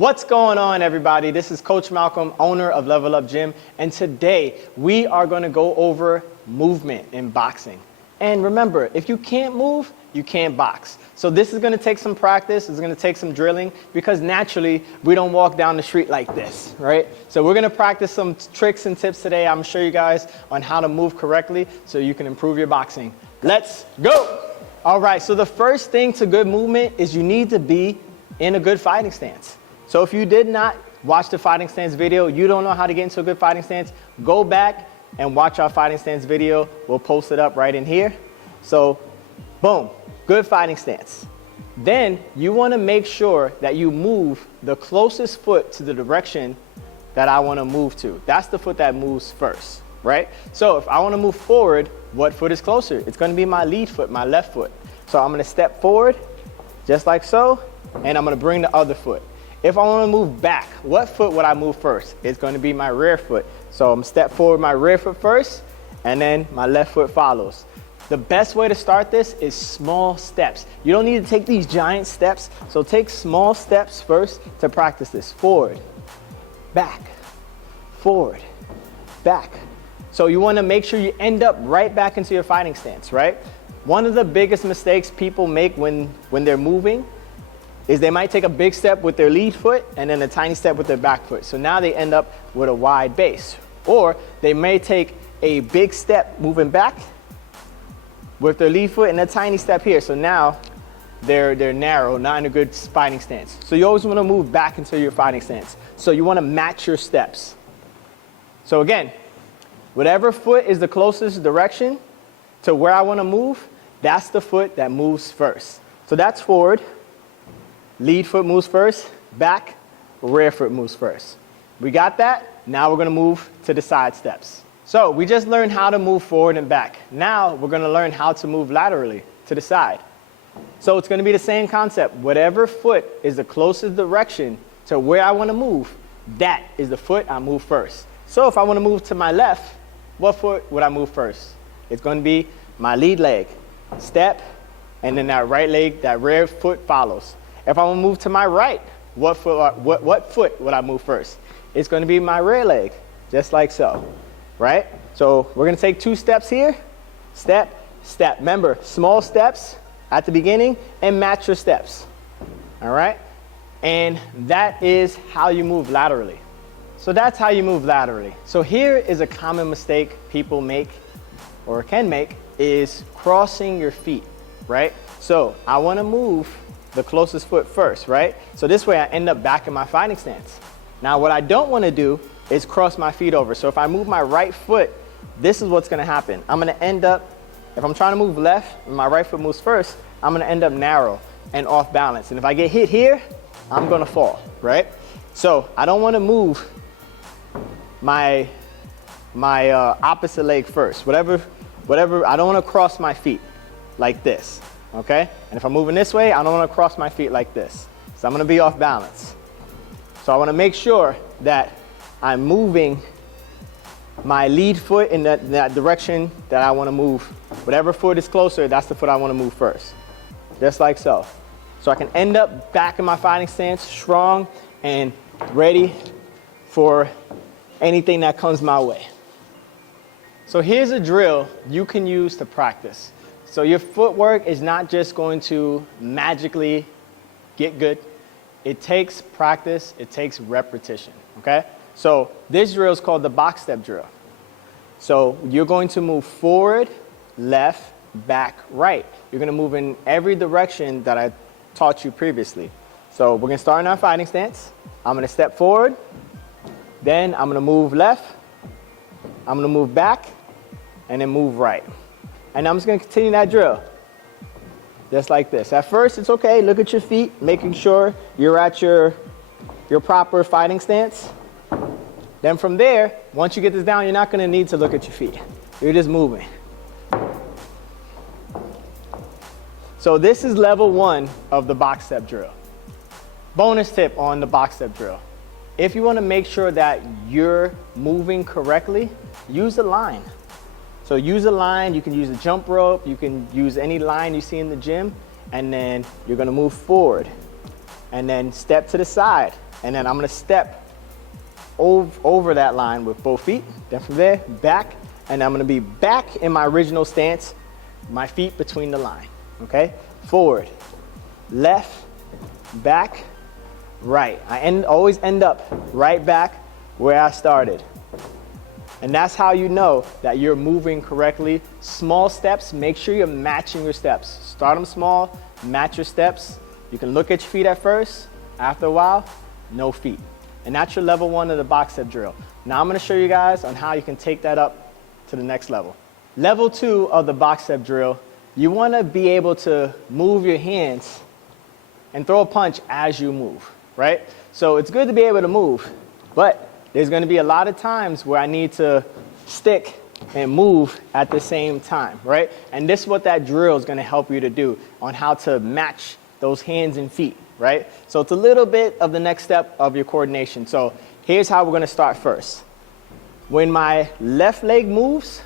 What's going on, everybody? This is Coach Malcolm, owner of Level Up Gym, and today we are going to go over movement in boxing. And remember, if you can't move, you can't box. So this is going to take some practice, it's going to take some drilling, because naturally we don't walk down the street like this, right? So we're going to practice some tricks and tips today. I'm going to show you guys on how to move correctly so you can improve your boxing. Let's go! All right, so the first thing to good movement is you need to be in a good fighting stance. So if you did not watch the fighting stance video, you don't know how to get into a good fighting stance, go back and watch our fighting stance video. We'll post it up right in here. So boom, good fighting stance. Then you want to make sure that you move the closest foot to the direction that I want to move to. That's the foot that moves first, right? So if I want to move forward, what foot is closer? It's going to be my lead foot, my left foot. So I'm going to step forward just like so, and I'm going to bring the other foot. If I want to move back, what foot would I move first? It's going to be my rear foot. So I'm going to step forward my rear foot first, and then my left foot follows. The best way to start this is small steps. You don't need to take these giant steps, so take small steps first to practice this. Forward, back, forward, back. So you want to make sure you end up right back into your fighting stance, right? One of the biggest mistakes people make when they're moving is they might take a big step with their lead foot and then a tiny step with their back foot. So now they end up with a wide base. Or they may take a big step moving back with their lead foot and a tiny step here. So now they're narrow, not in a good fighting stance. So you always want to move back into your fighting stance. So you want to match your steps. So again, whatever foot is the closest direction to where I want to move, that's the foot that moves first. So that's forward. Lead foot moves first, back, rear foot moves first. We got that? Now we're going to move to the side steps. So we just learned how to move forward and back. Now we're going to learn how to move laterally to the side. So it's going to be the same concept. Whatever foot is the closest direction to where I want to move, that is the foot I move first. So if I want to move to my left, what foot would I move first? It's going to be my lead leg, step, and then that right leg, that rear foot follows. If I want to move to my right, what foot would I move first? It's going to be my rear leg, just like so, right? So we're going to take 2 steps here, step, step. Remember, small steps at the beginning and match your steps, all right? And that is how you move laterally. So that's how you move laterally. So here is a common mistake people make or can make is crossing your feet, right? So I want to move the closest foot first, right? So this way I end up back in my fighting stance. Now what I don't want to do is cross my feet over. So if I move my right foot, this is what's going to happen. I'm going to end up, if I'm trying to move left and my right foot moves first, I'm going to end up narrow and off balance. And if I get hit here, I'm going to fall, right? So I don't want to move my opposite leg first. Whatever, I don't want to cross my feet like this. Okay? And if I'm moving this way, I don't want to cross my feet like this. So I'm going to be off balance. So I want to make sure that I'm moving my lead foot in that direction that I want to move. Whatever foot is closer, that's the foot I want to move first. Just like so. So I can end up back in my fighting stance, strong and ready for anything that comes my way. So here's a drill you can use to practice. So your footwork is not just going to magically get good. It takes practice, it takes repetition, okay? So this drill is called the box step drill. So you're going to move forward, left, back, right. You're gonna move in every direction that I taught you previously. So we're gonna start in our fighting stance. I'm gonna step forward, then I'm gonna move left, I'm gonna move back, and then move right. And I'm just going to continue that drill, just like this. At first, it's okay. Look at your feet, making sure you're at your proper fighting stance. Then from there, once you get this down, you're not going to need to look at your feet. You're just moving. So this is level 1 of the box step drill. Bonus tip on the box step drill. If you want to make sure that you're moving correctly, use a line. So use a line, you can use a jump rope, you can use any line you see in the gym, and then you're gonna move forward, and then step to the side. And then I'm gonna step over that line with both feet. Then from there, back, and I'm gonna be back in my original stance, my feet between the line, okay? Forward, left, back, right. I always end up right back where I started. And that's how you know that you're moving correctly. Small steps, make sure you're matching your steps. Start them small, match your steps. You can look at your feet at first. After a while, no feet. And that's your level 1 of the box step drill. Now I'm gonna show you guys on how you can take that up to the next level. Level 2 of the box step drill, you wanna be able to move your hands and throw a punch as you move, right? So it's good to be able to move, but there's gonna be a lot of times where I need to stick and move at the same time, right? And this is what that drill is gonna help you to do on how to match those hands and feet, right? So it's a little bit of the next step of your coordination. So here's how we're gonna start first. When my left leg moves,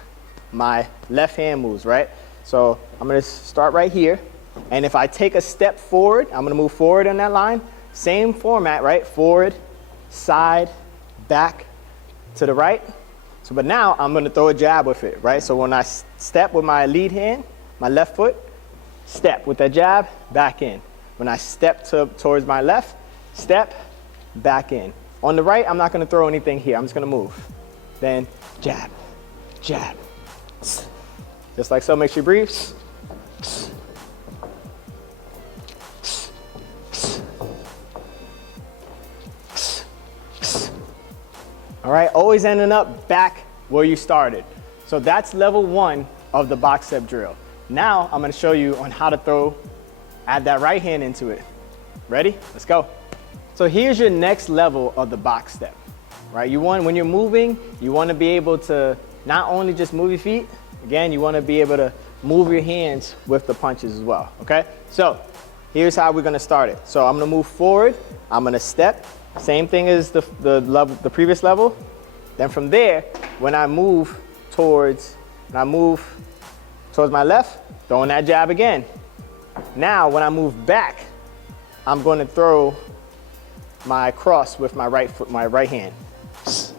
my left hand moves, right? So I'm gonna start right here. And if I take a step forward, I'm gonna move forward in that line. Same format, right? Forward, side, back, to the right. So, but now I'm gonna throw a jab with it, right? So when I step with my lead hand, my left foot, step with that jab, back in. When I step towards my left, step, back in. On the right, I'm not gonna throw anything here. I'm just gonna move. Then jab, jab. Just like so, make sure you breathe. All right, always ending up back where you started. So that's level 1 of the box step drill. Now I'm gonna show you on how to add that right hand into it. Ready? Let's go. So here's your next level of the box step, right? When you're moving, you wanna be able to not only just move your feet, again, you wanna be able to move your hands with the punches as well, okay? So here's how we're gonna start it. So I'm gonna move forward, I'm gonna step, same thing as the previous level. Then from there, when I move towards my left, throwing that jab again. Now, when I move back, I'm going to throw my cross with my right foot, my right hand.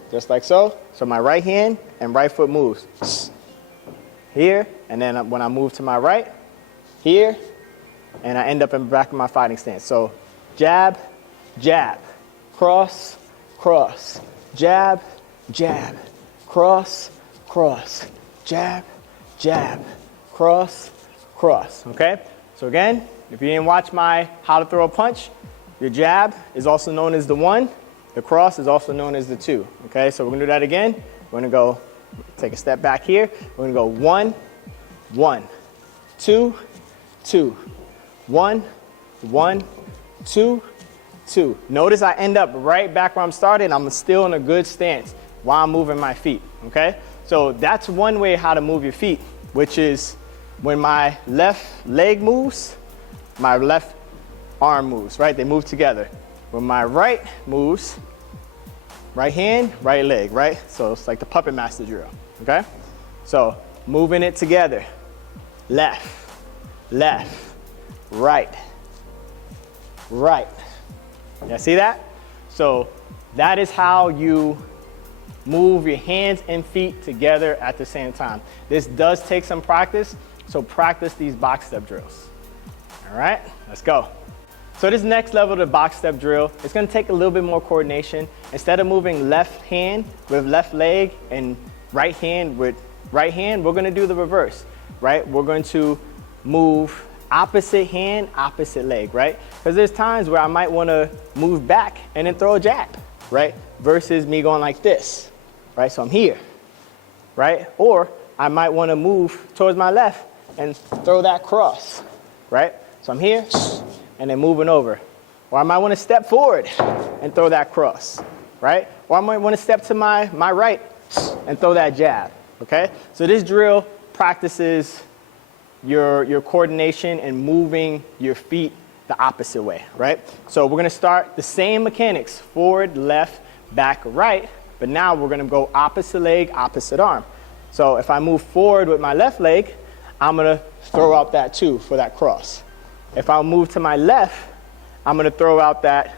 Just like so. So my right hand and right foot moves. Here, and then when I move to my right, here, and I end up in the back of my fighting stance. So jab, jab. Cross, cross, jab, jab, cross, cross, jab, jab, cross, cross, okay? So again, if you didn't watch my how to throw a punch, your jab is also known as the 1, the cross is also known as the 2, okay? So we're gonna do that again. We're gonna go, take a step back here. We're gonna go 1, 1, 2, 2, 1, 1, 2, 2. Notice I end up right back where I'm starting. I'm still in a good stance while I'm moving my feet, okay? So that's one way how to move your feet, which is when my left leg moves, my left arm moves, right? They move together. When my right moves, right hand, right leg, right? So it's like the puppet master drill, okay? So moving it together. Left, left, right, right. Yeah, see that? So that is how you move your hands and feet together at the same time. This does take some practice, so practice these box step drills. All right, let's go. So this next level of the box step drill, it's gonna take a little bit more coordination. Instead of moving left hand with left leg and right hand with right hand, we're gonna do the reverse, right? We're going to move opposite hand, opposite leg, right? Because there's times where I might want to move back and then throw a jab, right? Versus me going like this, right? So I'm here, right? Or I might want to move towards my left and throw that cross, right? So I'm here and then moving over. Or I might want to step forward and throw that cross, right? Or I might want to step to my right and throw that jab, okay? So this drill practices your coordination and moving your feet the opposite way, right? So we're gonna start the same mechanics, forward, left, back, right, but now we're gonna go opposite leg, opposite arm. So if I move forward with my left leg, I'm gonna throw out that 2 for that cross. If I move to my left, I'm gonna throw out that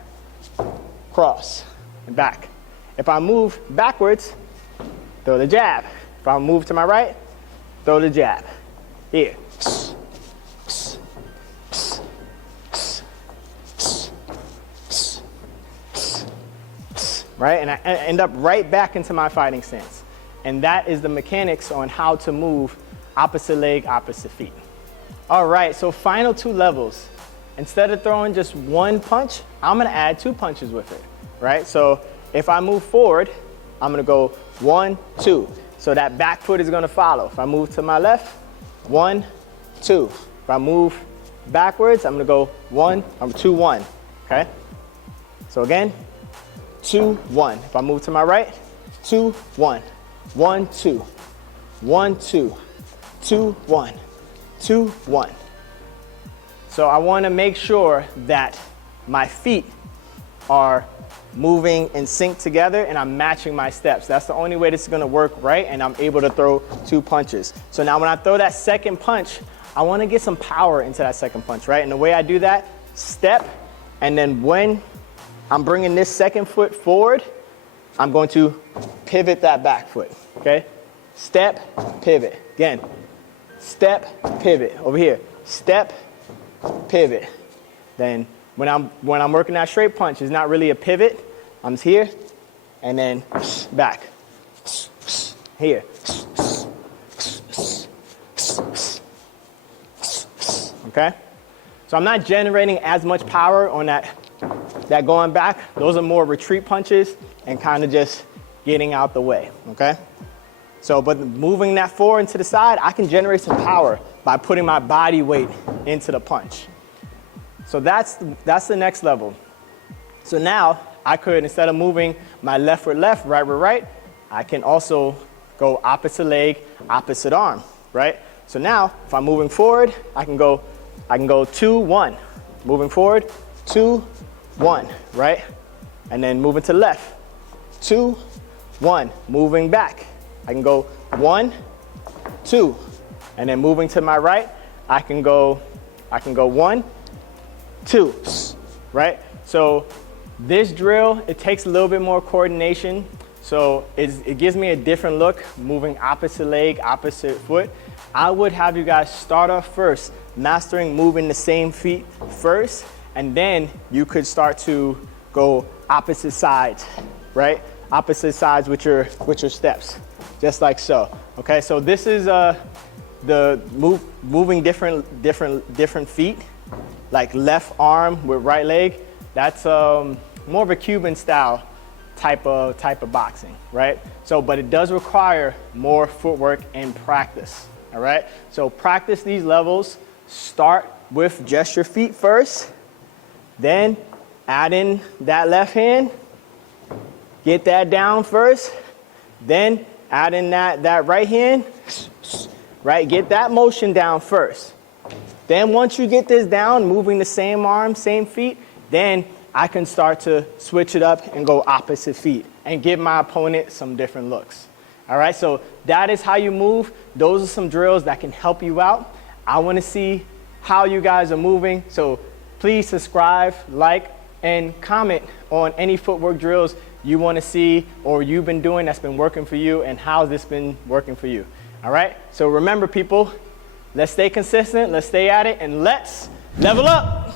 cross and back. If I move backwards, throw the jab. If I move to my right, throw the jab. Here. Right, and I end up right back into my fighting stance. And that is the mechanics on how to move opposite leg, opposite feet. All right, so final 2 levels. Instead of throwing just 1 punch, I'm gonna add 2 punches with it, right? So if I move forward, I'm gonna go 1, 2. So that back foot is gonna follow. If I move to my left, 1, 2. If I move backwards, I'm gonna go 1, 2, 1, okay? So again, 2, 1. If I move to my right, 2, 1. 1, 2. 1, 2. 2, 1. 2, 1. So I want to make sure that my feet are moving in sync together and I'm matching my steps. That's the only way this is going to work right, and I'm able to throw 2 punches. So now when I throw that second punch, I want to get some power into that second punch, right? And the way I do that, step, and then when I'm bringing this second foot forward, I'm going to pivot that back foot, okay? Step, pivot. Again, step, pivot. Over here, step, pivot. Then when I'm working that straight punch, it's not really a pivot. I'm here, and then back. Here. Okay? So I'm not generating as much power on that going back. Those are more retreat punches and kind of just getting out the way, okay? So, but moving that forward and to the side, I can generate some power by putting my body weight into the punch. So that's the next level. So now I could, instead of moving my left with left, right with right, I can also go opposite leg, opposite arm, right? So now if I'm moving forward, I can go 2, 1. Moving forward, 2, 1, right? And then moving to left, 2, 1. Moving back, I can go 1, 2. And then moving to my right, I can go 1, 2, right? So this drill, it takes a little bit more coordination. So it gives me a different look, moving opposite leg, opposite foot. I would have you guys start off first, mastering moving the same feet first, and then you could start to go opposite sides, right? Opposite sides with your steps, just like so. Okay, so this is the moving different feet, like left arm with right leg. That's more of a Cuban style type of boxing, right? So, but it does require more footwork and practice. All right, so practice these levels. Start with just your feet first, then add in that left hand, get that down first, then add in that right hand, right? Get that motion down first. Then once you get this down, moving the same arm, same feet, then I can start to switch it up and go opposite feet and give my opponent some different looks. All right, so that is how you move. Those are some drills that can help you out. I want to see how you guys are moving. So please subscribe, like, and comment on any footwork drills you want to see or you've been doing that's been working for you and how's this been working for you. All right, so remember people, let's stay consistent, let's stay at it, and let's level up.